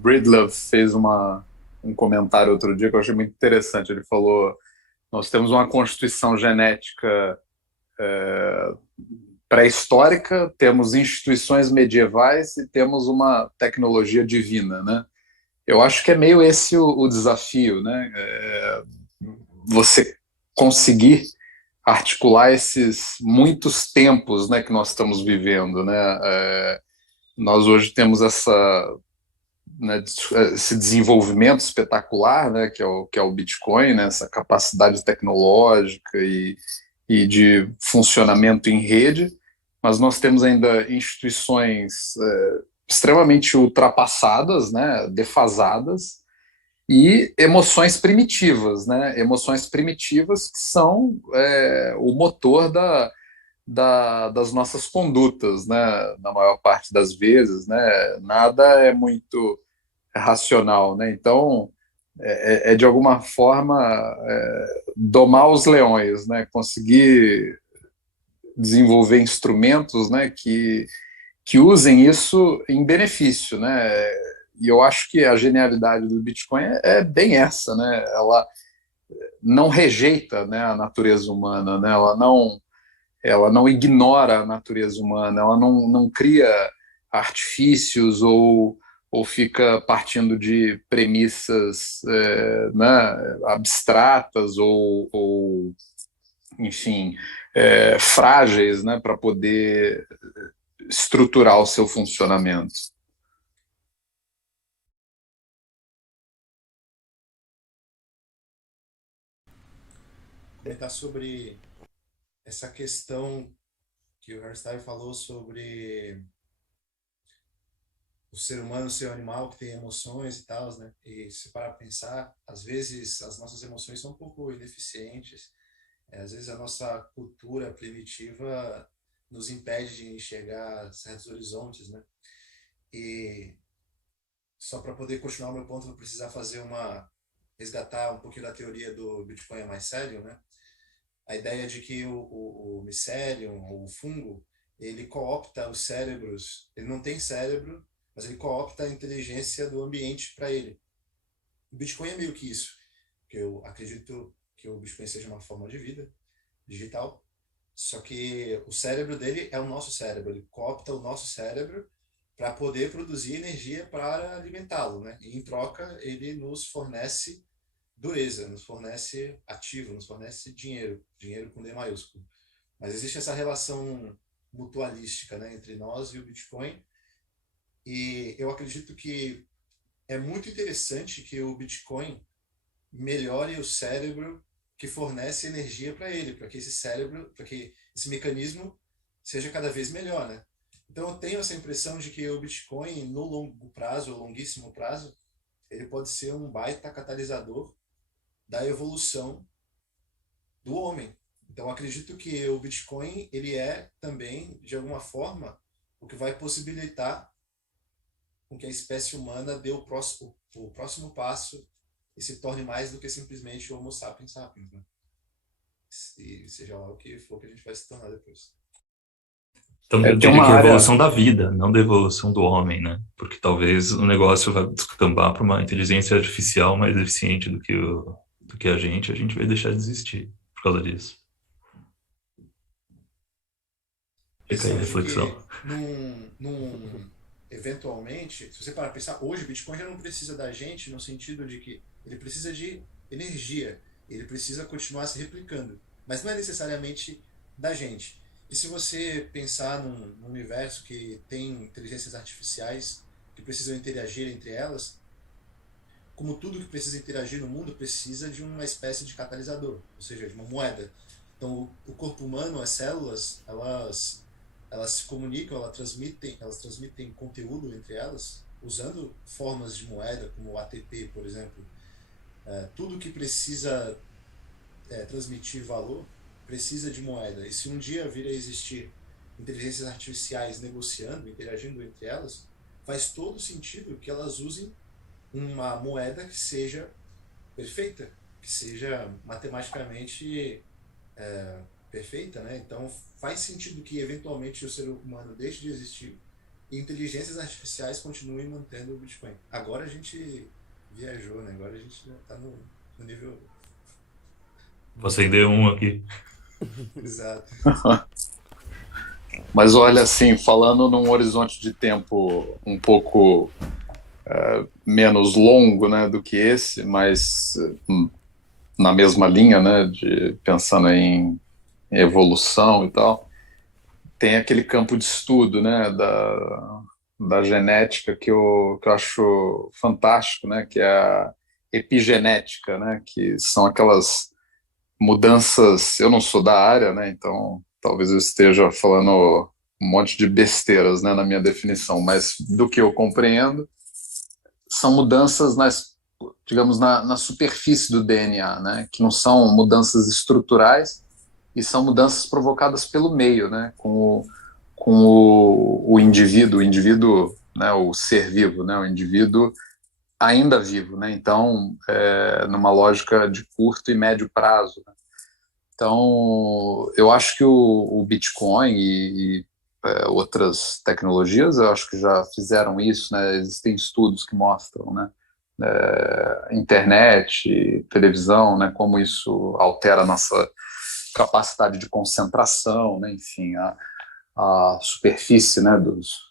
Breedlove fez um comentário outro dia que eu achei muito interessante. Ele falou: nós temos uma constituição genética pré-histórica, temos instituições medievais e temos uma tecnologia divina, né? Eu acho que é meio esse o desafio, né? Você conseguir articular esses muitos tempos, né, que nós estamos vivendo, né? Nós hoje temos né, esse desenvolvimento espetacular, né, que é o Bitcoin, né, essa capacidade tecnológica e de funcionamento em rede, mas nós temos ainda instituições extremamente ultrapassadas, né, defasadas, e emoções primitivas, né, emoções primitivas que são o motor das nossas condutas, né, na maior parte das vezes, né, nada é muito racional, né? Então, de alguma forma domar os leões, né? Conseguir desenvolver instrumentos, né? Que usem isso em benefício, né? E eu acho que a genialidade do Bitcoin é bem essa, né? Ela não rejeita, né, a natureza humana, né? Ela não ignora a natureza humana, ela não cria artifícios ou fica partindo de premissas né, abstratas ou enfim, frágeis, né, para poder estruturar o seu funcionamento. Comentar sobre essa questão que o Einstein falou sobre o ser humano ser um animal que tem emoções e tal, né? E se parar para pensar, às vezes as nossas emoções são um pouco ineficientes. Às vezes a nossa cultura primitiva nos impede de enxergar certos horizontes, né? E só para poder continuar o meu ponto, vou precisar fazer uma resgatar um pouquinho da teoria do Bitcoin é mais sério, né? A ideia de que o Mycelium, ou o fungo, ele coopta os cérebros, ele não tem cérebro, mas ele coopta a inteligência do ambiente para ele. O Bitcoin é meio que isso, que eu acredito que o Bitcoin seja uma forma de vida digital, só que o cérebro dele é o nosso cérebro, ele coopta o nosso cérebro para poder produzir energia para alimentá-lo, né? E em troca ele nos fornece dureza, nos fornece ativo, nos fornece dinheiro, dinheiro com D maiúsculo. Mas existe essa relação mutualística, né, entre nós e o Bitcoin, e eu acredito que é muito interessante que o Bitcoin melhore o cérebro que fornece energia para ele, para que esse cérebro, para que esse mecanismo seja cada vez melhor, né? Então eu tenho essa impressão de que o Bitcoin no longo prazo, ou longuíssimo prazo, ele pode ser um baita catalisador da evolução do homem. Então acredito que o Bitcoin ele é também de alguma forma o que vai possibilitar com que a espécie humana dê o próximo passo e se torne mais do que simplesmente o Homo sapiens sapiens, né? E seja lá o que for que a gente vai se tornar depois. Então, eu Tem diria uma que a área. evolução da vida, não da evolução do homem, né? Porque talvez o negócio vai descambar para uma inteligência artificial mais eficiente do que a gente vai deixar de existir por causa disso. Fica aí a Sim, porque reflexão. eventualmente, se você parar para pensar, hoje o Bitcoin já não precisa da gente no sentido de que ele precisa de energia, ele precisa continuar se replicando, mas não é necessariamente da gente. E se você pensar num universo que tem inteligências artificiais que precisam interagir entre elas, como tudo que precisa interagir no mundo precisa de uma espécie de catalisador, ou seja, de uma moeda. Então, o corpo humano, as células, elas se comunicam, elas transmitem conteúdo entre elas usando formas de moeda, como o ATP, por exemplo. Tudo que precisa transmitir valor precisa de moeda. E se um dia vir a existir inteligências artificiais negociando, interagindo entre elas, faz todo sentido que elas usem uma moeda que seja perfeita, que seja matematicamente perfeita, né? Então faz sentido que eventualmente o ser humano deixe de existir inteligências artificiais continuem mantendo o Bitcoin. Agora a gente viajou, né? Agora a gente está no nível Vou muito acender um aqui. exato. Mas olha, assim, falando num horizonte de tempo um pouco menos longo, né, do que esse, mas na mesma linha, né, de pensando em evolução e tal, tem aquele campo de estudo, né, da genética que eu acho fantástico, né, que é a epigenética, né, que são aquelas mudanças. Eu não sou da área, né, então talvez eu esteja falando um monte de besteiras, né, na minha definição, mas do que eu compreendo, são mudanças digamos, na superfície do DNA, né, que não são mudanças estruturais, e são mudanças provocadas pelo meio, né, com o indivíduo, né, o ser vivo, né, o indivíduo ainda vivo, né, então, numa lógica de curto e médio prazo, né. Então, eu acho que o Bitcoin e outras tecnologias, eu acho que já fizeram isso, né? Existem estudos que mostram, né? Internet, televisão, né? Como isso altera a nossa capacidade de concentração, né? Enfim, a superfície, né?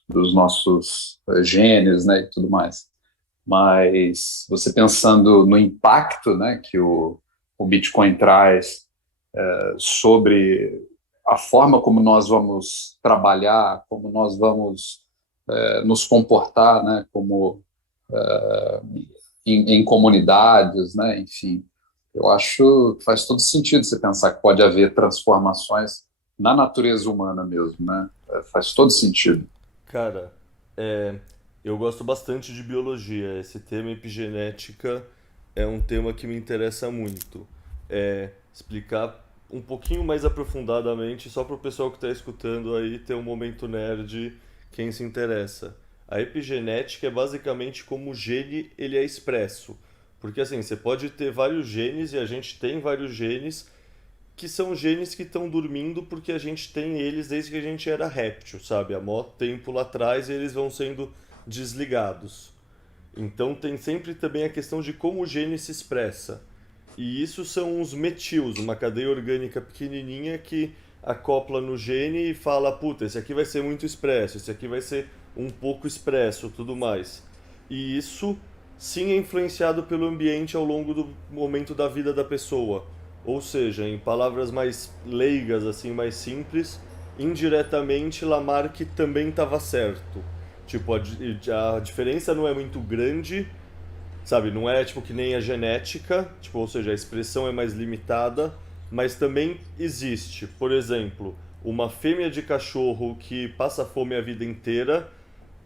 dos nossos genes, né? E tudo mais. Mas você pensando no impacto, né? Que o Bitcoin traz sobre a forma como nós vamos trabalhar, como nós vamos nos comportar, né, como em comunidades, né, enfim. Eu acho que faz todo sentido você pensar que pode haver transformações na natureza humana mesmo, né? Faz todo sentido. Cara, eu gosto bastante de biologia. Esse tema epigenética é um tema que me interessa muito. Explicar um pouquinho mais aprofundadamente, só para o pessoal que está escutando aí ter um momento nerd, quem se interessa. A epigenética é basicamente como o gene ele é expresso. Porque assim, você pode ter vários genes, e a gente tem vários genes, que são genes que estão dormindo porque a gente tem eles desde que a gente era réptil, sabe? Há mó tempo lá atrás e eles vão sendo desligados. Então tem sempre também a questão de como o gene se expressa. E isso são os metils, uma cadeia orgânica pequenininha que acopla no gene e fala, puta, esse aqui vai ser muito expresso, esse aqui vai ser um pouco expresso, tudo mais. E isso sim é influenciado pelo ambiente ao longo do momento da vida da pessoa. Ou seja, em palavras mais leigas, assim, mais simples, indiretamente Lamarck também estava certo. Tipo, a diferença não é muito grande, sabe? Não é tipo que nem a genética, tipo, ou seja, a expressão é mais limitada, mas também existe. Por exemplo, uma fêmea de cachorro que passa fome a vida inteira,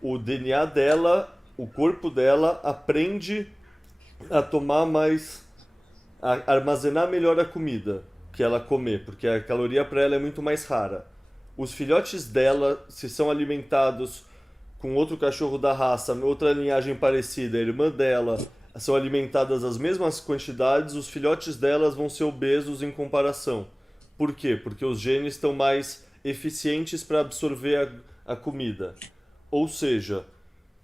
o DNA dela, o corpo dela aprende a tomar mais, a armazenar melhor a comida que ela comer, porque a caloria para ela é muito mais rara. Os filhotes dela, se são alimentados com outro cachorro da raça, outra linhagem parecida, a irmã dela, são alimentadas as mesmas quantidades, os filhotes delas vão ser obesos em comparação. Por quê? Porque os genes estão mais eficientes para absorver a comida. Ou seja,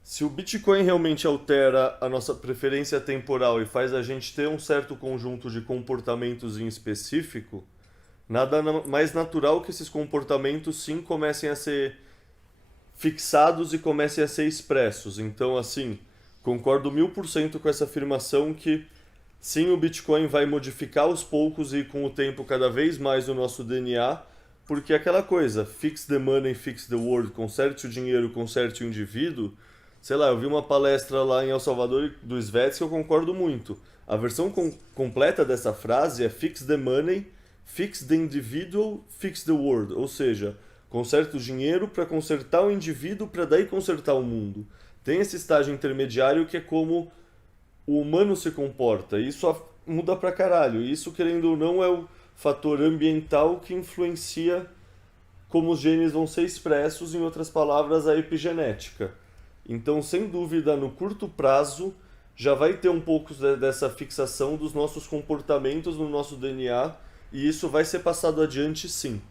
se o Bitcoin realmente altera a nossa preferência temporal e faz a gente ter um certo conjunto de comportamentos em específico, nada mais natural que esses comportamentos sim comecem a ser fixados e comecem a ser expressos. Então, assim, concordo 1000% com essa afirmação que sim, o Bitcoin vai modificar aos poucos e com o tempo cada vez mais o nosso DNA, porque aquela coisa, fix the money, fix the world, conserte o dinheiro, conserte o indivíduo. Sei lá, eu vi uma palestra lá em El Salvador do Svets que eu concordo muito. A versão completa dessa frase é fix the money, fix the individual, fix the world. Ou seja, conserta o dinheiro para consertar o indivíduo, para daí consertar o mundo. Tem esse estágio intermediário que é como o humano se comporta. E isso muda pra caralho. E isso, querendo ou não, é o fator ambiental que influencia como os genes vão ser expressos, em outras palavras, a epigenética. Então, sem dúvida, no curto prazo, já vai ter um pouco dessa fixação dos nossos comportamentos no nosso DNA, e isso vai ser passado adiante sim.